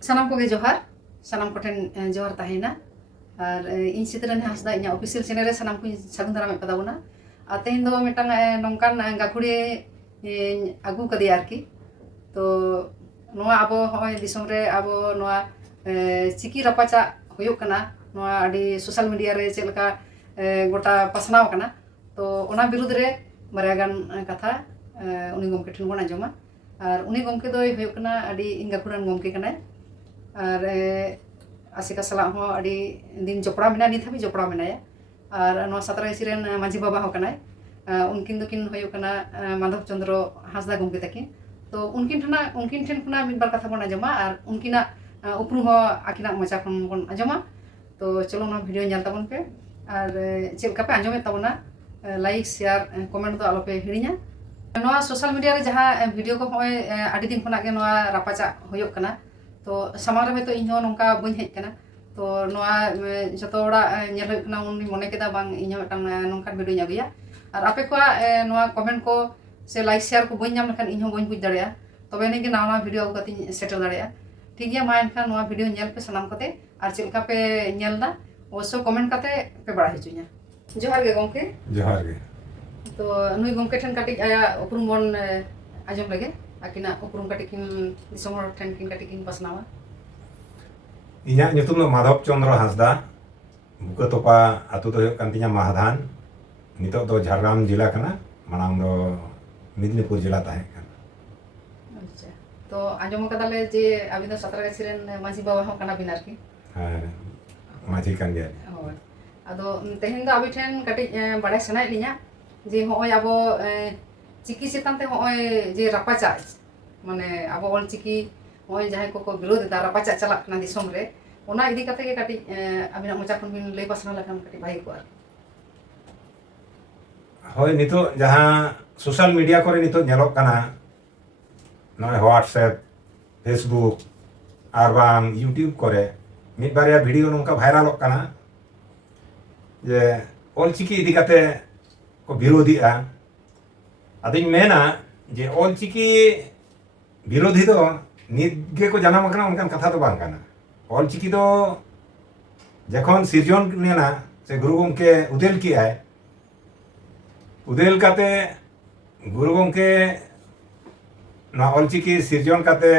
sanam koge johar, sanam koten johar tahina. Ar in Chitran Hasda in official channel sanam ko sagun daram pada bona. Atehin do mitang nongkan gakuri agu kadi arki. To noa abo hoy disong re abo noa chiki rapacha huyuk kana noa adi social media re chelaka gota pasnaw kana. To ona birud re baragan katha uni gomke thin bon anjoma. Ar uni gomke doy huyuk kana adi ingakuran gomke kana. Ar asika salah ho adi din jopra mena nit habi jopra mena ya. Ar noa satra siren manji baba ho kana. Unkin dokin huyuk kana Madhav Chandra Hasda gomke takin. तो उनकिन ठेन खुना मिद बार कथा बन आजमा और उनकिना उपरू हो आकिना मचा खन बन आजमा तो चलो ना वीडियो नेल ताबन पे और चेल का पे आजमे ताबना लाइक शेयर कमेंट तो आलो पे हिड़िया नोआ सोशल मीडिया रे जहां वीडियो को होय आडी दिन खुना के नोआ रापाचा होयक कना तो समारे में तो इन्हो नोंका बन हेज कना तो नोआ जतो ओड़ा नेल होय कना उनी मने केदा बांग इन्हो मिटांग नोंका वीडियो ᱧᱟᱜᱤᱭᱟ और आपे को नोआ कमेंट को से लाइक शेयर को बन लेकिन इन बन बुझ दाड़ा तब नहीं नवा वीडियो आगुती सेटल दाड़ा ठीक है मा एनखान नवा वीडियो नेल पे सामान कते और चलका पे नेलदा अवश्य कमेंट कते पे बड़ा हिजुना जोहार गे गमके जोहार गे तो नुई गमके ठन काटी आया उपरुम बन आजम लगे आकिना उपरुम काटी किन दिसम हर ठन किन काटी किन पसनावा इन्या nyutum do Madhav Chandra Hasda Bukatopa atu do huyuk kan tinya Mahadhan nitok do Jhargram jila kana manang do मिदनीपुर जिला ताहे kan. अच्छा तो आजम कदाले जे अभी तो सतरगाछी रेन माजी बाबा हो कना बिनार की माजी kan dia होय आदो तेहेन दो अभी ठेन कटी बड़ाय सनाय लिया जे होय आबो चिकी चेतन ते होय जे रापाचा माने आबो ऑल चिकी होय जाय को विरोध दा रापाचा चला ना दिसम रे ओना इदी कते के कटी अबिना मचा खन बिन लई पासना लखन कटी भाई को होय नितो जहां सोशल मीडिया करे नितो नेलोक kana नय व्हाट्सएप फेसबुक आर बांग यूट्यूब करे मिद बारिया वीडियो नोंका भाइरालक kana जे ऑलचिकी इदी कते को विरोधीआ अदिन मेना जे ऑलचिकी विरोधी दो नित गे को जानाम kana उनकान कथा तो बांग kana ऑलचिकी दो जखन सिरजन नेना से गुरु गमके उदेल की आय उदेल काते गुरु गमके ना ऑलचिकी सिरजन काते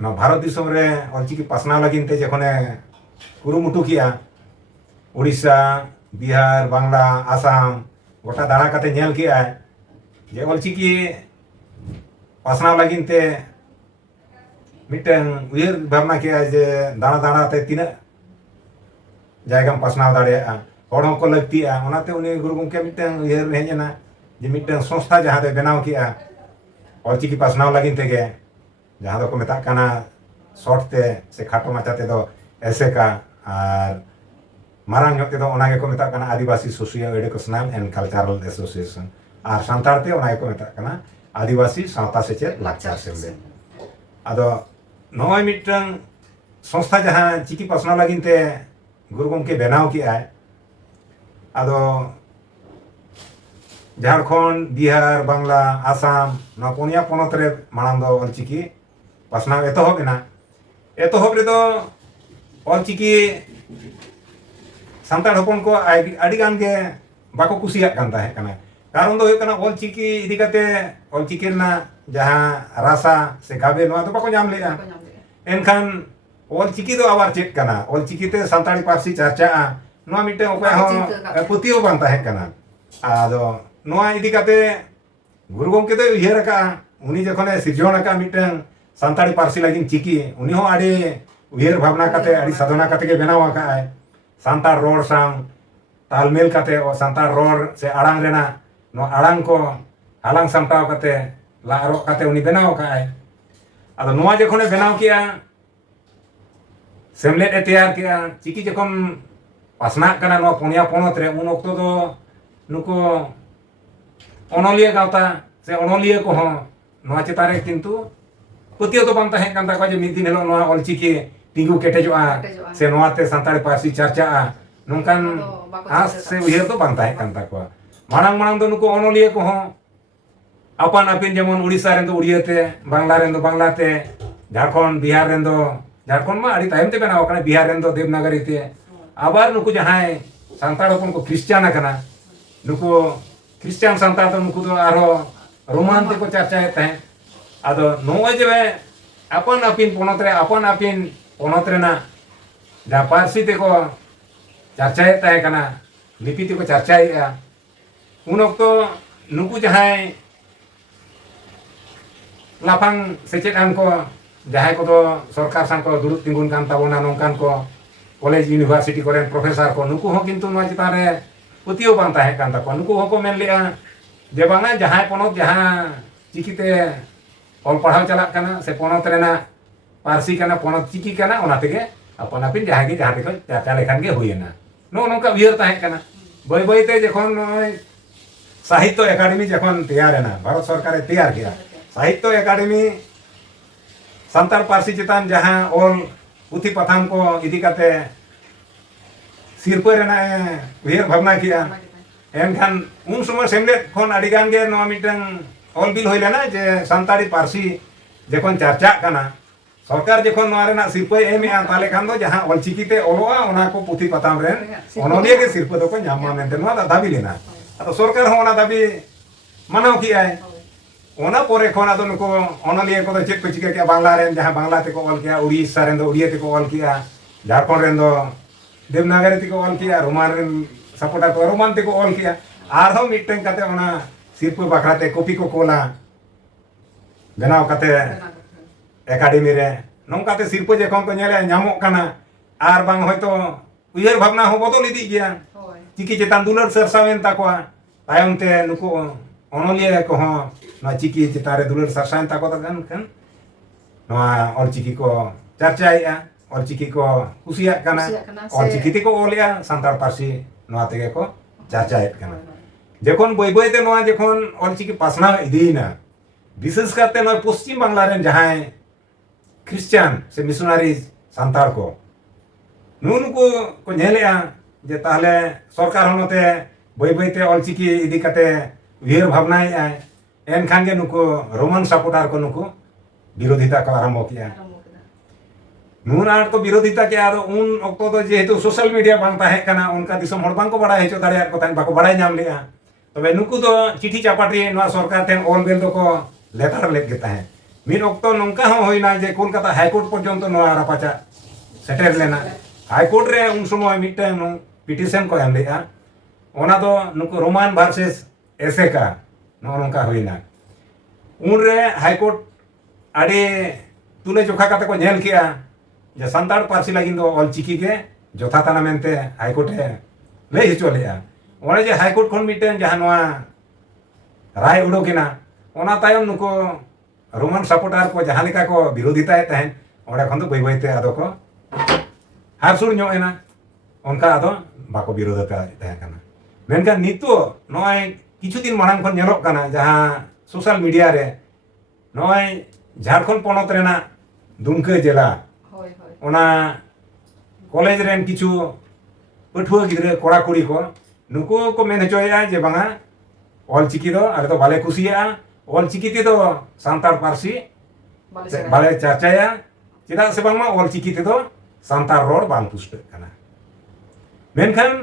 ना भारत दिसम रे ऑलचिकी पासना लगिन ते जखने कुरुमुटु किया उड़ीसा बिहार बांग्ला आसाम गोटा दाड़ा काते नेल किया जे ऑलचिकी पासना लगिन ते मिटन उयर भावना किया जे दाड़ा दाड़ा ते तीना जायगाम पासना दाड़ेया हड़ों को लगतिया ओनाते उनी गुरु गमके मिटन उयर हेजना जे मिटन संस्था जहां दे बनाव किया ऑलचिकी पासनाव लगिन तेगे जहां दो को मेता काना शॉर्ट ते से खाटो माचाते दो ऐसे का और मारांग ᱧᱚᱜ तेदो ओना गे को मेता काना Adivasi socio educational and cultural association और सांतार ते ओना गे को मेता काना आदिवासी सावता सेचेद लाक्चार सेमले आदो नय मिटन संस्था जहां चिकी पासनाव लगिन ते गुरु गमके बनाव किया आदो झारखंड बिहार बांग्ला आसाम ना पुनिया पोनत रे मांग दो ऑलचिकी पासनाव एतोहब रे दो ऑलचिकी सांतार हपन को आडी गान के बाको कुसिया कान ताहे कना कारण दो होय कना ऑलचिकी इदी काते ऑलचिकी ना जहां रासा से गाबे नवा तो बाको जाम लेया एनखान ऑलचिकी दो आवार चेक कना ऑलचिकी ते सांतारी पारसी चर्चा नवा मिटे ओपे हो पुतियो बान ताहे कना आदो नवा इदी काते गुरु गमके दो उयहर का उनी जखने सिरजन का मिटन सांतारी पारसी लागिन चिकी उनी हो आडी उयहर भावना काते आडी साधना काते के बनावा का है सांतार रोड सांग तालमेल काते ओ सांतार रोड से आड़ांग रेना नो आड़ांग को हालांग सामटाव काते लारो काते उनी बनाव का है आदो नवा जखने बनाव किया सेमलेट ए तैयार किया चिकी जखन पासना कना नो पुनिया पोनत रे उन ओक्तो दो नुको ओनोलिया गावता से ओनोलिया को हो नवा चेतारे किंतु पतियो तो बांता है कांता को जे मिद दिन हेलो नवा ऑलचिकी टिंगु केटेजोआ से नवाते सांतारी पारसी चर्चा नोंकान आस से उयहर तो बांता है कांता को मांग मांग दो नुको ओनोलिया को हो अपन अपिन जेमन उड़ीसा रेन दो उड़ियाते बांग्ला रेन दो बांग्लाते झारखंड बिहार रेन दो झारखंड मा आड़ी तायम ते बनाव कना बिहार रेन दो देवनागरी ते आबार नुकु जहाय सांतार हपन को क्रिश्चियन कना नुकु क्रिश्चियन सांतार तो नुकु दो आरो रोमान ते को चर्चाए तहे आदो नोय जे अपन अपिन पोनत रे अपन अपिन पोनत रे ना जहाँ पारसी ते को चर्चाए तहे कना लिपि ते को चर्चाए उन ओक्तो नुकु जहाय लाफांग सेचेदान को जहाय को तो सरकार सांग को दुरुप तिंगुन कान ताबोना नोंकान को कॉलेज यूनिवर्सिटी को प्रोफेसर को नुकु हो किंतु नोआ चितान रे पुतियो बांग ताहे कान ताको नुकु हो को मेन लेआ जे बांगा जहाय पोनत जहां चिकिते ऑल पढ़ाव चलाक कना से पोनत रेना पारसी कना पोनत चिकी कना ओना तेगे अपन अपिन जहां के जहां तेको चर्चा लेखान गे हुइना नो नोंका उयहर ताहे कना बय बय ते जखन साहित्य एकाडेमी जखन तैयार है ना भारत सरकार तैयार किया साहित्य एकाडेमी सांतार पारसी चितान जहां ऑल पुथी पथाम को इदी काते सिरपा रेना उयहर भावना किया एनखान उन समय सेमलेट खन आडिगान गे नो मिटन ऑल बिल होइला ना जे सांतारी पारसी जखन चर्चा कना सरकार जखन नोआ रेना सिरपा एमया ताले खान दो जहां ऑलचिकीते ओलोआ ओना को पुथी पथाम रेन ओनोलिया के सिरपा दो को ᱧᱟᱢᱟ मेनते नोआ दाबी लेना अतो सरकार हो ओना दाबी मानाव कियाय ओना पोरे खन आदो नुको ओनोलिया को चेक को चिका के बांग्ला रेन जहां बांग्ला ते को ऑल किया उड़ीसा रेन दो उड़िया ते को ऑल किया झारखंड रेन दो देवनागरी ते को ऑल किया रोमान रेन सपोर्टर को रोमान ते को ऑल किया आरो मिटन काते ओना सिरपा बाखराते कॉपी को कोला बनाव काते एकाडेमी रे नोंकाते सिरपा जखन को नेले ᱧᱟᱢᱚᱜ ᱠᱟᱱᱟ आर बांग होयतो उयहर भावना हो बदल इदी गया चिकी चेतान दुलर सरसावेन ताकोआ तायम ते नुको ओनोलिया को हो ना चिकी चेतारे दुलर सरसावेन ताको तगन खन नोआ ऑल चिकी को चर्चाया ऑल चिकी को कुसिया कना ऑल चिकी ते को ओलिया सांतार पारसी नोआ तेगे को चर्चाएत कना जखन बय बय ते नोआ जखन ऑल चिकी पासना इदीना विशेष करते नोआ पश्चिम बांग्ला रेन जहां क्रिश्चियन से मिशनरी सांतार को नुनको को नेलेआ जे ताहले सरकार होनते बय बय ते ऑल चिकी इदी काते उयहर भावनाय आय एनखान गे नुको रोमान सपोर्टर को नुको विरोधिता को आरंभ किया नुन आर को विरोधिता के आरो उन ओक्तो तो जेहेतु सोशल मीडिया बांग ताहे कना उनका दिसम हर बांग को बड़ा हेचो दाड़िया को तान बाको बड़ाय नाम लेआ तबे नुकु तो चिठी चापाटी नोआ सरकार तेन ऑल बेल तो को लेतार लेत गेता है मिन ओक्तो नोंका हो होइना जे कोलकाता हाई कोर्ट पर्यंत नोआ रापाचा सेटेर लेना हाई कोर्ट रे उन समय मिटन पिटिशन को एम लेआ ओना दो नुकु रोमान वर्सेस एसेका नो नोंका होइना उन रे हाई कोर्ट आडे तुले जोखा काते को नेल किया जे सांतार पारसी लागिन दो ऑल चिकी के जोथाताना मेनते हाई कोर्ट है ले हिचो लेआ ओने जे हाई कोर्ट खन मिटन जहां नोआ राय उडोकिना ओना तायम नुको रोमान सपोर्टर को जहां लेका को विरोधिताय तहन ओडे खन तो बय बयते आदो को हारसुर ᱧᱚᱜ एना उनका आदो बाको विरोधता तहन कना मेनखान नितो नोय किछु दिन मांग खन नेलोक कना जहां सोशल मीडिया रे नोय झारखंड पोनत रेना दुमका जिला ओना कॉलेज रेन किछु पठुआ गिद्रे कोड़ा कुड़ी को नुको को मेन हचोया जे बांगा ऑल चिकी दो आले तो बाले कुसिया ऑल चिकी ते दो सांतार पारसी बाले चर्चाया चिदा से बांगमा ऑल चिकी ते दो सांतार रोड बांग पुष्ट कना मेनखान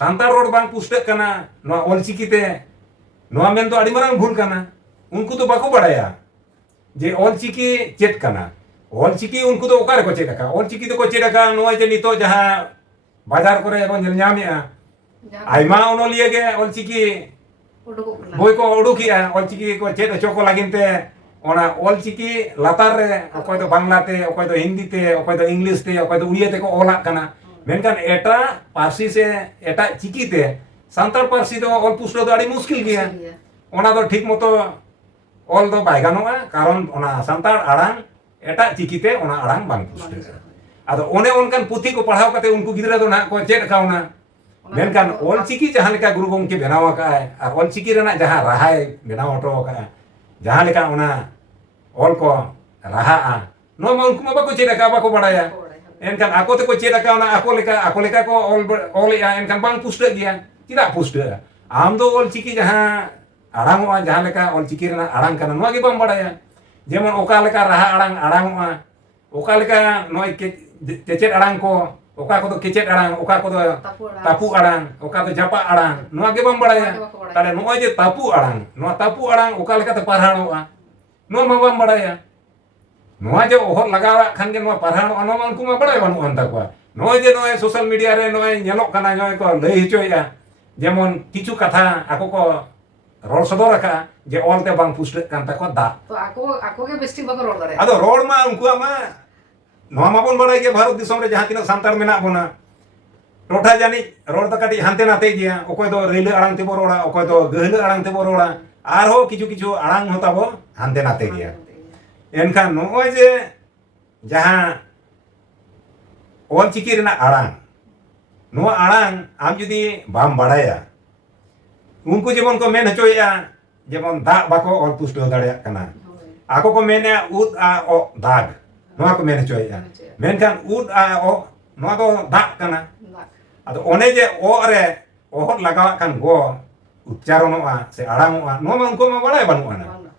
सांतार रोड बांग पुष्ट कना नो ऑल चिकी ते नो मेन तो आडी मारांग भूल कना उनको तो बाको बड़ाया जे ऑल चिकी चेत कना ऑल चिकी उनको तो ओकारे को चेका ऑल चिकी तो को चेका नो जे नितो जहां बाजार करे को नेल ᱧᱟᱢᱮᱟ आइमा ओनोलिया गे ऑल चिकी बोय को उडुकिया ऑल चिकी को चेत चोको लागिनते ओना ऑल चिकी लातार रे ओकोय तो बांग्ला ते ओकोय तो हिंदी ते ओकोय तो इंग्लिश ते ओकोय तो उड़िया ते को ओला कना मेनखान एटा पारसी से एटा चिकी ते सांतार पारसी तो ऑल पुष्ट दो आडी मुश्किल गया ओना तो ठीक मतो ऑल दो बाय गानोआ कारण ओना सांतार आड़ांग एटा चिकी ते ओना आड़ांग बांग पुष्ट आदो ओने उनकान पुथी को पढ़ाव काते उनको गिदरा दो ना को चेक काउना मेनखान ऑल चिकी जहां लेका गुरु गोमके बनावा का है और ऑल चिकी रेना जहां राहाय बनाव हटो का जहां लेका ओना ऑल को राहा नो म उनको बाको चेक का बाको बड़ाया एनखान आको ते को चेक का ओना आको लेका को ऑल या एनखान बांग पुष्ट गया चिदा पुष्ट आम दो ऑल चिकी जहां आड़ांगवा जहां लेका ऑल चिकी रेना आड़ांग कना no gay bomb बड़ाया Jemon oka leka raha arang arangoma, oka leka noy cecet arang ko, oka kodo kecet arang, oka kodo tapu arang, oka to japa arang. Noa ge bang baraya. Tale noa je tapu arang, noa tapu arang oka leka te parhanoa. Noa ma bang baraya. Noa je ohot lagawa khan ge noa parhanoa noa man kuma baraya banu anta kwa. Noa je noa social media re noa nyelok kana noa ko lei hocoya. Jemon kichu katha ako ko rol sodor aka je ol te bang puste kan ta ko da. To ako ge bestik bako rol dare. Ado rol ma unku ma noa ma bon baray ge bharat disom re jahan tinak santar menak bona. Rotha jani rol ta kati hante nate gya, okoy do reila arang te borora, okoy do geula arang te borora. Arho kichu arang hotabo hante nate gya. Enkhan noy je jahan ol chiki rena arang. Noa arang am judi bam baraya. Unku jemon ko men hocoya jemon dak bako ol pusto dareyak kana. Ako ko mena ud a o dag. Noa ko men hocoya. Menkan ud a o noa do dak kana. Ado one je o re ohot lagawa kan go uccaronoa se arangoa. Noa ma unku ma balai banu ana.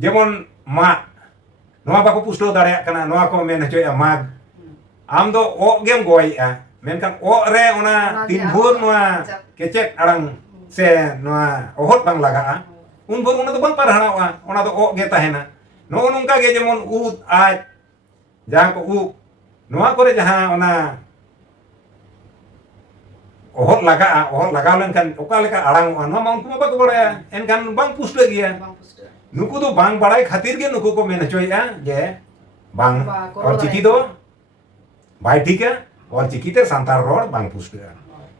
Jemon ma noa bako pusto dareyak kana noa ko men hocoya mag. Am do o gem goi a. Menkan o re ona timbur noa kecet arang se noa ohot bang lagaa. Unbur una do bang parhanawa, ona do o ge tahena. No nungka ge jemon ud a jang ko u noa kore jaha ona ohot lagaa lenkan oka leka arang noa ma unku ma bako baraya. Enkan bang puste gia. Nuku do bang baray khatir ge nuku ko men hocoya je bang ol chiki do bai thika ol chiki te santar rol bang puste.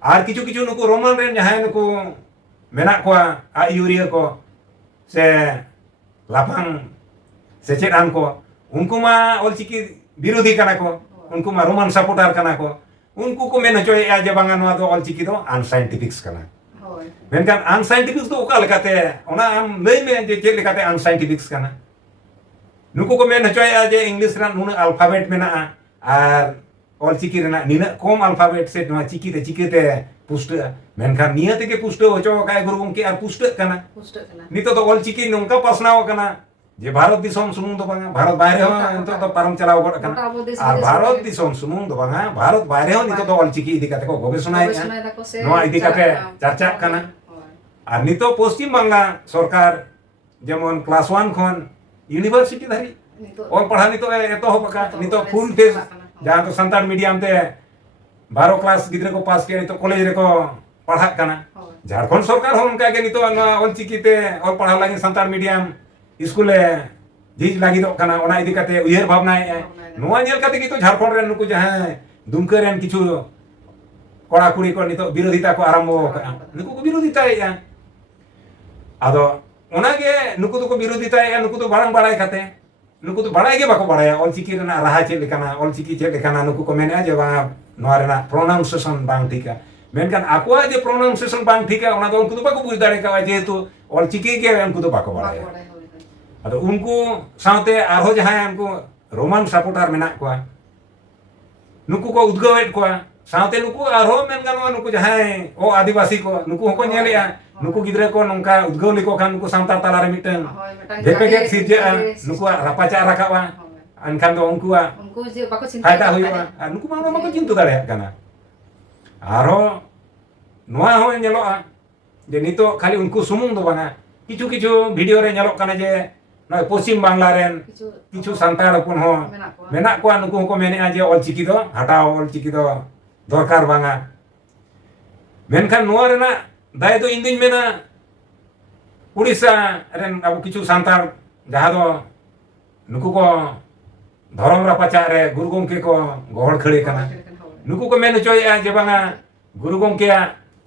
Ar kichu nuku roman ren jahay nuku menak koa ayuria ko se lapang secetan ko unku ma ol chiki birodi kana ko, unku ma roman supporter kana ko. Unku ko men hocoy aja bangan noa do ol chiki do unscientific kana. Menkan unscientific do oka lekate ona am lei me je chet lekate unscientific kana. Nuku ko men hocoy aja English ran nuna alphabet menaa ar ol chiki rena nina kom alphabet se noa chiki te puste. Menkan nia tege puste hoco kay guru gongke ar puste kana. Nito do ol chiki nongka pasnaw kana. Je bharat disom sumung do banga, bharat bayre ho ento to param chalaw god kana. Ar bharat disom sumung do banga, bharat bayre ho nito do ol chiki idi kate ko gobesonai ya. Noa idi kate charcha kana. Ar nito Poschim Bangla sorkar jemon class 1 khon university dhari ol padha nito etohop ka nito full phase jahan to santar medium te 12 class gidre ko pass ke nito college re ko padhak kana. Jharkhand sorkar hon ka ge nito ol chiki te ol padha lagi santar medium skule jij lagi do kana ona idi kate uyer bhabna noa nyel kate gitu Jharkhand ren nuku jahan dumka ren kichu kora kuri ko nito birodhita ko arambo ka nuku ko birodhita ya. Ado ona ge nuku to ko birodhita ya nuku to barang barai kate nuku to barai ge bako baraya ol chiki rena raha chet lekana ol chiki chet lekana nuku ko men aja bang noa rena pronunciation bang thika. Menkan aku aja pronunciation bang thika ona do unku to bako buj dare ka je tu ol chiki ge unku to bako baraya. Ado unku saute arho jahan unku roman supporter menak koa nuku ko udgawet koa saute nuku arho men kan nuku jahan o adivasi ko nuku ko nyelea nuku gidre ko nongka udgaw liko kan nuku santar talare miten DPG sirja nuku rapaca rakawa ankan do unku je bako cinta haida huywa nuku ma ma ko cintu dare kana arho noa ho nyeloa je nito kali unku sumung do banga kichu video re nyelok kana je noi Poschim Bangla ren kichu santar pun ho menak ko nuku ko mene aja ol chiki do hataw ol chiki do dorkar banga. Menkan noa rena dai do induñ mena Odisha ren abu kichu santar jaha do nuku ko dhorom rapacha re guru gongke ko gohor khade kana. Nuku ko men hocoy je banga guru gongke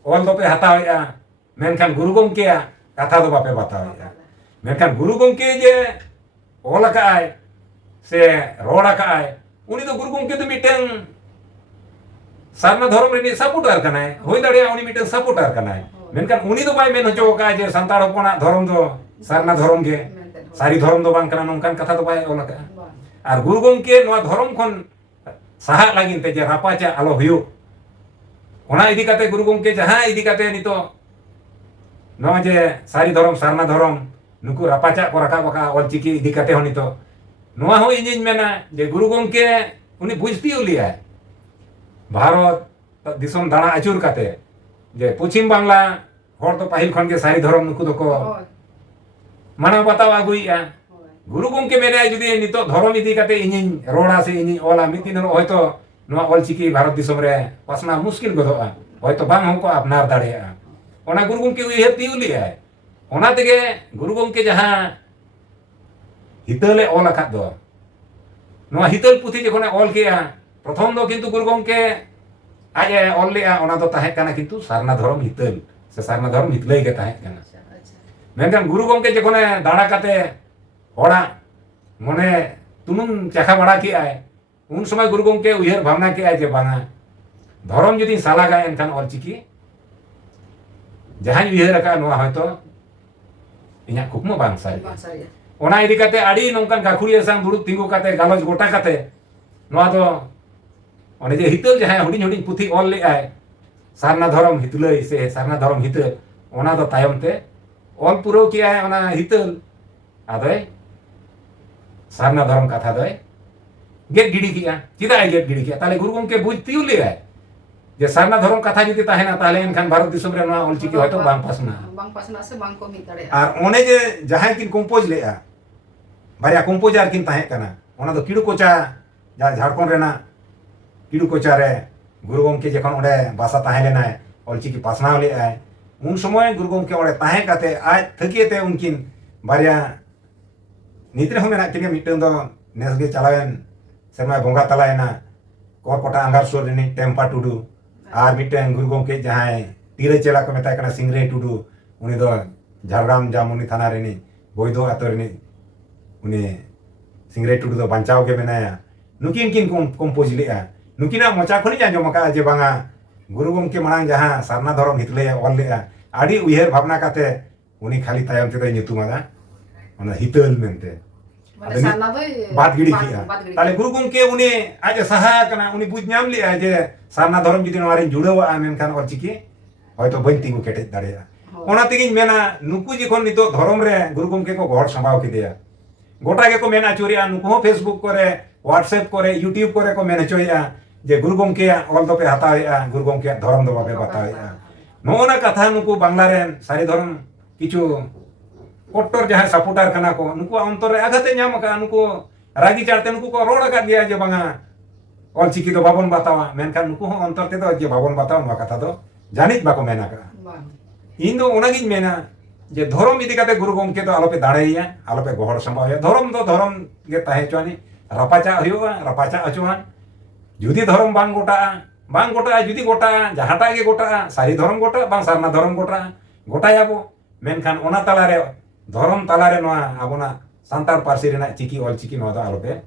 ol do pe hataw ya. Menkan guru gongke katha do bape bataw ya. Menkan guru gongke je ol akaay se rod akaay uni do guru gongke do miten sarna dhorom re ni supporter kanai hoy dareya uni miten supporter kanai. Menkan uni do bai men hoco ka je santar hopona dhorom do sarna dhorom ge sari dhorom do bang kana nongkan katha do bai ol akaay. Ar guru gongke noa dhorom khon saha lagin te je rapacha alo huyu ona idi kate guru gongke jaha idi kate nito noa je sari dhorom sarna dhorom nuku rapaca ko raka baka ol chiki idi kate ho nito noa ho iniñ mena je guru gongke uni bujti ulia Bharat disom dana acur kate je Pochim Bangla hor to pahil khon ge sari dhorom nuku doko mana bataw aguia guru gongke mena judi nito dhorom idi kate iniñ roda se iniñ ola mitin hoyto noa olchiki Bharat disom re pasna muskil godoa hoyto bang hoko apnar dareya ona guru gongke uihar ti ulia ona tege guru gongke jaha hitale ol akat do noa hital puthi jekhone ol kea prothom do kintu guru gongke aje ol lea ona do tahe kana kintu sarna dhorom hital se sarna dhorom hitlei ge tahe kana menkan guru gongke jekhone dana kate hora mone tunung chakha bada ki ai un somay guru gongke uihar bhavna ki ai je banga dhorom judi salaga enkan olchiki jahan uihar aka noa hoyto inya kukmo bang sari ona idi kate adi nongkan gakhuriya sang durut tinggu kate galoj gota kate noa do one je hital jahan huding huding puthi ol le ai sarna dhorom hitlei se sarna dhorom hital ona do tayom te ol puro ki ai ona hital adoy sarna dhorom katha doy get gidi kia chida ai get gidi kia tale guru gongke buj tiu le ai je sarna dhorom katha judi tahena tale enkan Bharat disom re noa olchiki hoyto bang pasna se bang ko mi dare ar one je jahan kin compose le a barya composer kin tahe kana ona do kidu kocha ja Jharkhand rena kidu kocha re guru gongke jekhon onde basa tahe lena olchiki pasna le ai un somoy guru gongke ore tahe kate aj thakiete unkin barya nitre ho mena kine miteng do nesge chalawen serma bonga talaena kor kota anggar sur ni tempa tudu ar miteng guru gongke jahan tire chela ko meta kana Singre tudu uni do Jhargram Jamuni thana reni boido atorni uni Singre tudu do bancao ke menaya nukin kin compose lea nukina mocha khoni anjom ka je banga guru gongke manang jaha sarna dhorom hitle ol lea adi uihar bhavna kate uni khali tayam te nyutuma ona hital mente mane sarna do bad gidi kia tale guru gongke uni aje saha kana uni buj nyam lea je sarna dhorom judi noare judawa menkan olchiki hoyto bain tingu kete dareya ona tegiñ mena nuku jekhon nito dhorom re guru gongke ko gor sambao kideya gota ge ko mena choriya nuku ho Facebook kore WhatsApp kore YouTube kore ko mena choya je guru gongke ol do pe hataweya guru gongke dhorom do bape bataweya nona katha nuku bangla ren sari dhorom kichu kottor jaha supporter kana ko nuku ontor re agate nyam ka nuku ragi charte nuku ko rod akat dia je banga olchiki do babon batawa menkan nuku ho ontor te do je babon batawa noa katha do janit bako mena ka Indo onagiñ mena je dhorom idi kate guru gongke do alope dareya alope gohor sambaya dhorom do dhorom ge tahe chwani rapacha hoyuga rapacha achuan judi dhorom bang gota judi gota jahata ge gota sari dhorom gota bang sarna dhorom gota yabo menkan ona talare dhorom talare noa abona santar parsi rena chiki ol chiki noa do alope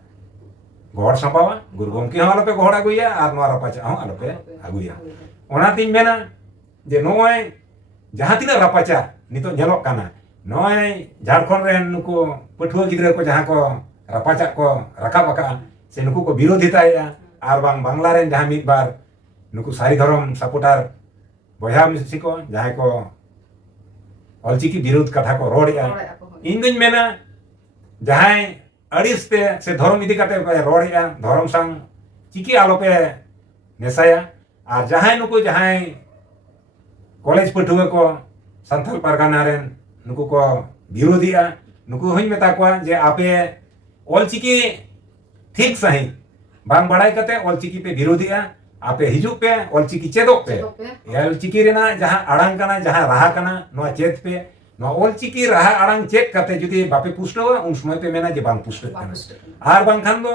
gohor sambawa guru gongke ho alope gohor aguya ar noa rapacha ho alope aguya ona tiñ mena je noy jaha tina rapacha nito nyelok kana noy Jharkhand ren nuku pathua gidra ko jaha ko rapacha ko rakap aka se nuku ko birodhita ya ar bang bangla ren jaha mid bar nuku sari dhorom supporter boya misiko jaha ko olchiki birod katha ko rod ya induñ mena jaha ariste se dhorom idi kate rod ya dhorom sang chiki alope nesaya ar jaha nuku jaha college pathua ko santhal pargana ren nuku ko birodhiya nuku hoñ meta ko je ape olchiki thik sahi bang badai kate olchiki pe birodhiya ape hijuk pe olchiki chedok pe olchiki rena jaha arang kana jaha raha kana noa ched pe noa olchiki raha arang ched kate judi bape pustawa un somoy pe mena je bang pusta kana ar bang khan do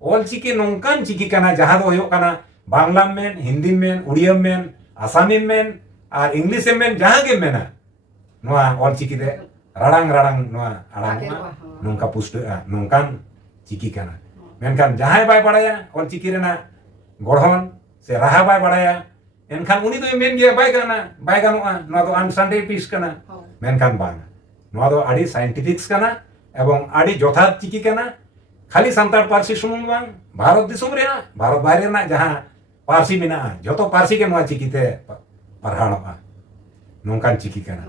olchiki nongkan chiki kana jaha do hoyok kana banglam men hindim men udiyam men asamim men ar English men jaha ge mena noa olchiki de radang noa arang nongka pusta nongkan chiki kana menkan jahay bai badaya olchiki rena gorhon se raha bai badaya enkan uni do men ge bai ganoa noa do unsunday piece kana menkan bang noa do adi scientific kana ebong adi jothat chiki kana khali santar parsi sumung bang Bharat disum rena Bharat baire na jaha parsi mena joto parsi ke noa chiki te parhanoa nongkan chiki kana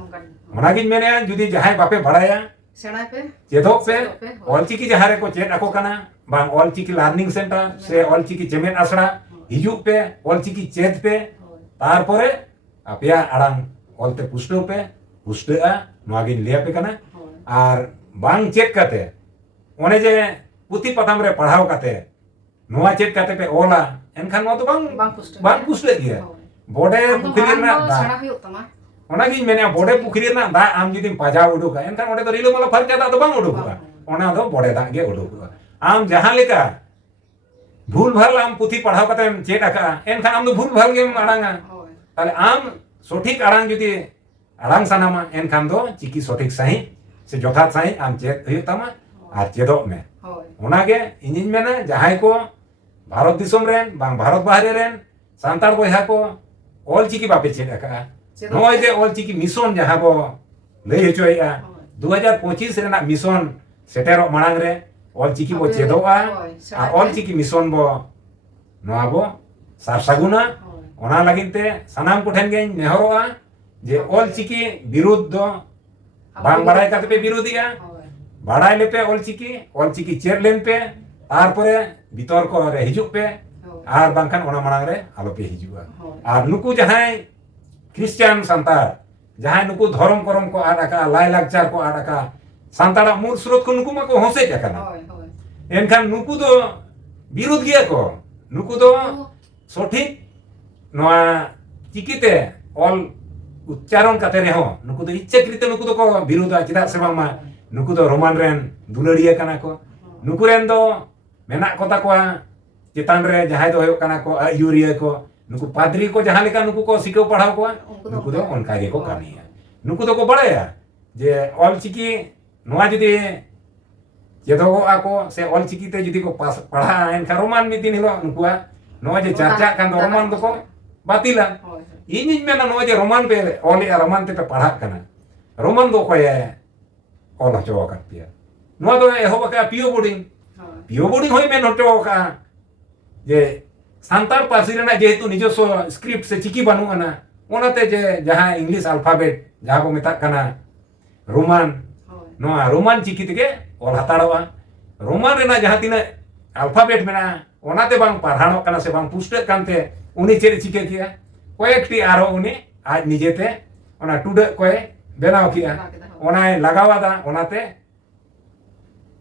onagiñ mena judi jahay bape badaya सेणाय पे चेदोग पे चेदोग पे, all चिकी जहाँ रे को चेद ako kana bang all चिकी learning centre से all चिकी चेमेद आसड़ा हिजुग पे all चिकी चेद पे तारपरे apya arang ऑल ते पुष्टो पे पुष्टआ नोआ गिन लिया पे kana आर bang चेक kate ओने जे पुथि पताम रे पढ़ाव kate नोआ चेक kate पे ओला एनखान नोआ तो bang पुष्ट गिया बोडे पुखरी ना दा सेणा हुयुग तमा ओना गिन मेने बोडे पुखरी ना दा आम जुदी पाजाव उडुका एनखान ओडे तो रिलो मला फरचा दा तो bang उडुका ओना दो बोडे दा गे उडुका आम जहां लेका भूल भाल आम पुथि पढ़ाव kate चेक आका एनखान आम दो भूल भाल गेम आड़ांगा ताले आम सठिक आड़ांग जुदी आड़ांग सानामा एनखान दो चिकी सठिक सही से जथात सही आम चेक हुयुग तमा आर चेदोग में ओनागे इनिन मेना जहां को भारत दिसोम रेन बांग भारत बाहरे रेन सांतार बोया को ऑल चिकी बापे चेक आका नोय जे ऑल चिकी मिशन जहां बो लई हचोया 2025 रेना मिशन सेटेरो मांग रे ऑल चिकी बो चेदोआ आ ऑल चिकी मिशन बो नोआ बो सारसागुना ओना लगिनते सनाम कोठेन गे नेहरोआ जे ऑल चिकी विरोध दो बांग बाराय काते पे विरोधिया बाड़ाय लेपे ऑल चिकी चेर लेन पे तारपरे बितर को रे हिजुग पे आर बांखान ओना मांग रे आलो पे हिजुआ आर नुकु जहां क्रिश्चियन संतार जहां नुकु धर्म करम को आडाका लाई लागचार को आडाका संतारा मूल स्रोत को नुकु मको होसे जाकना एनखान नुकु दो विरोध गिया को नुकु दो सठिक नोआ चिकीते ऑल उच्चारण काते रे हो नुकु दो इच्छाकृत नुकु दो को विरोधा चिदा से बामा नुकु दो रोमान रेन दुलड़िया कना को नुकु रेन दो मेना को ताकोआ चेतान रे जहां दो होयो कना को यूरिया को नुकु पादरी को जहां लेका नुकु को सिको पढ़ाव को नुकु दो उनका गे को कामिया नुकु दो को बड़ाया जे ऑल चिकी नोआ जुदी जेदो आको से ऑल चिकी ते जुदी को पास पढ़ा एनका रोमान में दिन हिलो नुकुआ नोआ जे चर्चा कान दो रोमान दो को बातिला इनिन मेना नोआ जे रोमान पे ऑल या रोमान ते पे पढ़ा कना रोमान दो को ये ऑल हचो का पिया नोआ दो एहो का पियो बोर्डिंग होय मेन हचो का जे सांतार पार्सी रेना जेहेतु निजस्व स्क्रिप्ट से चिकी बानु आना ओनाते जे जहां इंग्लिश अल्फाबेट जहां को मेता कना रोमान नोआ रोमान चिकी तेगे ऑल हताड़वा रोमान रेना जहां तिना अल्फाबेट मेना ओनाते बांग पढ़ाणो कना से बांग पुष्ट कानते उनी चेरे चिके किया कोएकटी आरो उनी आज निजेते ओना टुडे कोए बेनाव किया ओनाय लगावादा ओनाते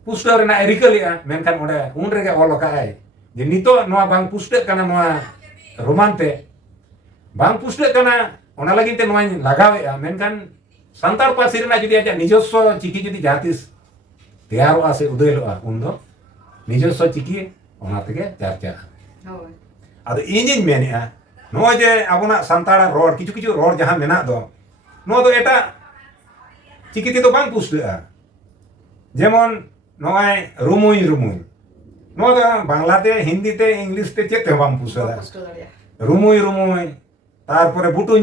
पुष्ट रेना एरिकलिया मेनखान ओडे उन रेगे ऑल काय जे नितो नोआ बांग पुष्ट काना नोआ रोमान ते बांग पुष्ट काना ओना लगिन ते नोआ लगावेया मेनखान संतार पार्सी रेना जुदी आजा निजस्व चिकी जुदी जातिस तैयारोआ से उदयलोआ उन दो निजस्व चिकी ओना तेगे चर्चा आदो इनिन मेनेआ नो जे आबोना संतारा रोड किछु रोड जहां मेना दो नो दो एटा चिकी ते दो बांग पुष्टआ जेमन नोआय रुमुई नो दो बांग्लाते हिंदी ते इंग्लिश ते चेते बांग पुष्टआ रुमुई तारपरे बुटुई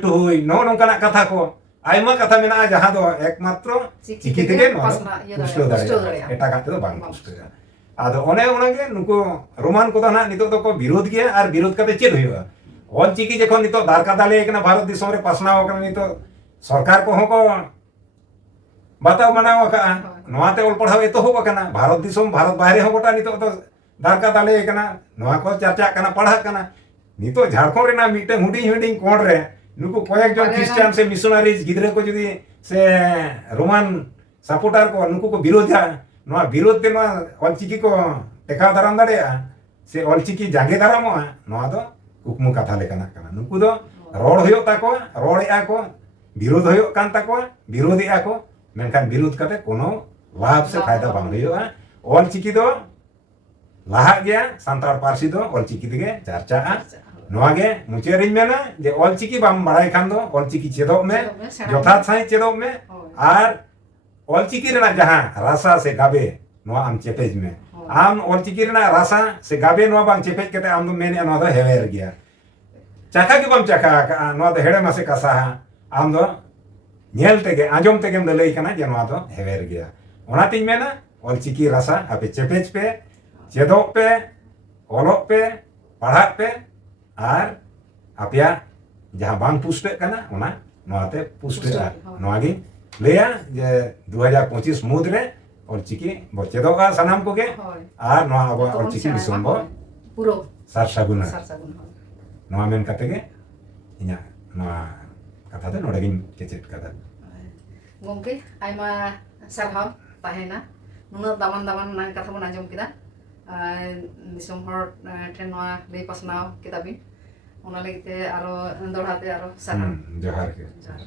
टुहुई नो नोंकाना कथा को आयमा कथा मेना जहां दो एकमात्र चिकी तेगे नो पुष्टो दाड़े एटा काते दो बांग पुष्टआ आदो ओने ओनागे नुको रोमान को ना नितो तो को विरोध गया और विरोध काते चेद हुआ ऑल चिकी जखन नितो दारका दाले एकना भारत दिसोम रे पासनाव कना नितो सरकार को हो को बताव मनाव का नोआते ऑल पढ़ाव एतो हो कना भारत दिसोम भारत बाहरे हो गोटा नितो तो दारका दाले एकना नोआ को चर्चा कना पढ़ा कना नितो झारखंड रेना मिटे हुडी कोण रे नुको कोयक जन क्रिश्चियन से मिशनरीज गिदरे को जुदी से रोमान सपोर्टर को नुको को विरोधा नोआ विरोध ते नोआ ऑल चिकी को टेका दाराम दाड़ेया से ऑल चिकी जागे दारामोआ नोआ दो कुकमु कथा लेकाना कना नुकु दो रोड होयो ताको रोड़ेया को विरोध होयो कान ताको विरोधिया को मेनखान विरोध काते कोनो लाभ से फायदा बांग होयोआ ऑल चिकी दो लाहा गया संतार पार्सी दो ऑल चिकी तेगे चर्चा नोआ गे मुचे रिन मेना जे ऑल चिकी बाम बाड़ाय खान दो ऑल चिकी चेदो में यथार्थ सही चेदो में आर ऑल चिकी रेना जहां रासा से गाबे नोआ आम चेपेज में आम ऑल चिकी रेना रासा से गाबे नोआ बांग चेपेज केते आम दो मेने नोआ दो हेवेर गया चाका के बाम चाका का नोआ दो हेड़े मासे कासा आम दो नेल तेगे आजम तेगेम लई कना जे नोआ दो हेवेर गया ओनातिन मेना ऑल चिकी रासा आपे चेपेज पे चेदो पे ऑलोक पे पढ़ा पे आर आपया जहां बांग पुष्ट कना ओना नोआते पुष्ट नोआ गे ᱞᱟᱹᱭᱟ ᱡᱮ 2025 ᱢᱩᱫᱽᱨᱮ ᱚᱞᱪᱤᱠᱤ ᱵᱚ ᱪᱮᱫᱚᱜᱼᱟ ᱥᱟᱱᱟᱢ ᱠᱚᱜᱮ ᱦᱳᱭ ᱟᱨ ᱱᱚᱣᱟ ᱟᱵᱚᱣᱟᱜ ᱡᱚᱛᱚ ᱵᱚᱱ ᱚᱞᱪᱤᱠᱤ ᱥᱮᱬᱟᱭ ᱫᱤᱥᱚᱢ ᱢᱟ, ᱵᱚ ᱦᱳᱭ. ᱯᱩᱨᱟᱹ ᱥᱟᱨ ᱥᱟᱹᱜᱩᱱᱟ ᱥᱟᱨ ᱥᱟᱹᱜᱩᱱ, ᱦᱳᱭ. ᱱᱚᱣᱟ ᱢᱮᱱ ᱠᱟᱛᱮ ᱜᱮ ᱤᱧᱟᱹᱜ ᱱᱚᱣᱟ ᱠᱟᱛᱷᱟ ᱫᱚ ᱱᱚᱰᱮ ᱜᱤᱧ ᱠᱮᱪᱮᱫ ᱠᱟᱫᱟ ᱜᱚᱝᱠᱮ ᱟᱭᱢᱟ ᱥᱟᱨᱦᱟᱣ ᱛᱟᱦᱮᱱᱟ ᱱᱩᱱᱟᱹᱜ ᱫᱟᱢᱟᱱ ᱠᱟᱛᱷᱟ ᱵᱚᱱ ᱟᱸᱡᱚᱢ ᱠᱮᱫᱟ ᱫᱤᱥᱚᱢ ᱦᱚᱲ ᱴᱷᱮᱱ ᱱᱚᱣᱟ ᱞᱟᱹᱭ ᱯᱟᱥᱱᱟᱣ ᱠᱮᱫᱟ ᱵᱤᱱ ᱚᱱᱟ ᱞᱟᱹᱜᱤᱫ ᱛᱮ ᱟᱨᱚ ᱫᱚᱲᱦᱟ ᱛᱮ ᱟᱨᱚ ᱥᱟᱨᱦᱟᱣ ᱡᱚᱦᱟᱨ ᱜᱮ ᱡᱚᱦᱟᱨ